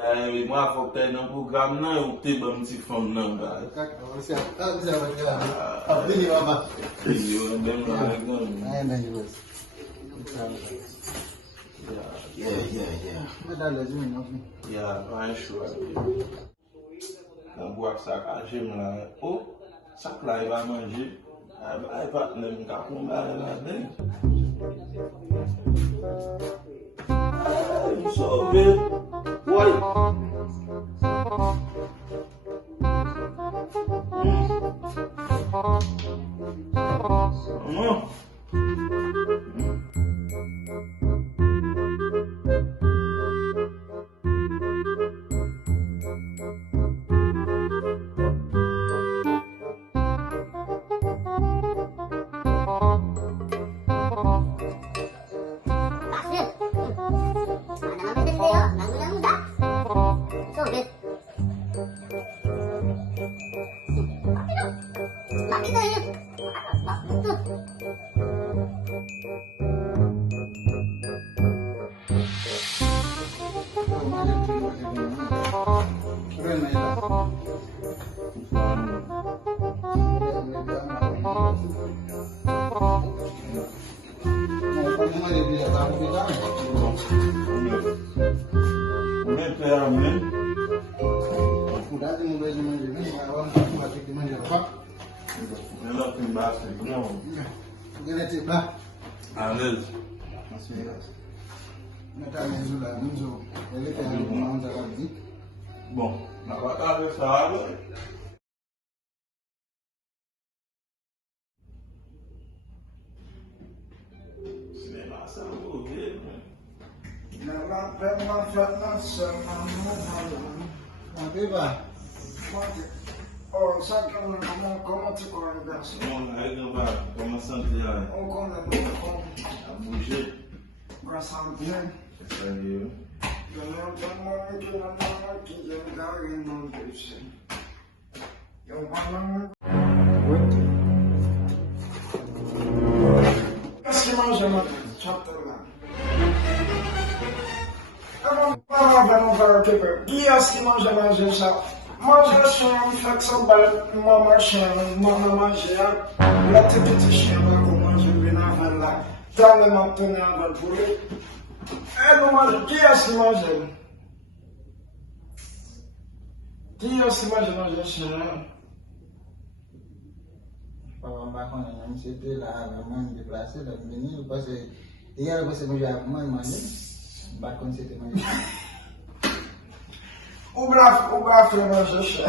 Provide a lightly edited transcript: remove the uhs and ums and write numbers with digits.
Moi, il faut que tu aies un programme, ou tu es un petit femme. Você vai ganhar. Abrir o mapa. Yeah, sure. Quand boire ça, quand j'aime là, oh, ça là, il va manger. Il va même quand on va là-dedans. Il sauve. Oui. Non. Bom, na batalha essa água. Cinema salvo, Ela pela fanação, Arriba. Oh, sabe como te conhece? Não, aí não vai, como a Santiago. Oh, como é bom. A bouger. Para Santiago. Isso aí. Eu não tenho que não aqui, eu não deixo. Eu vou assim mais uma chata lá. Vamos para o que? Guias que manja manja já. Manja chama, flexão para uma chama, uma manja. La petite chama com manja bina vela. Dans le maintenant va pouler. Não manja, guias que manja. Guias que manja chama. Para não se ter lá, mamãe de praça, da menina, você ia você já mãe, Bakon c'était magnifique. Ou bravo, c'est magnifique.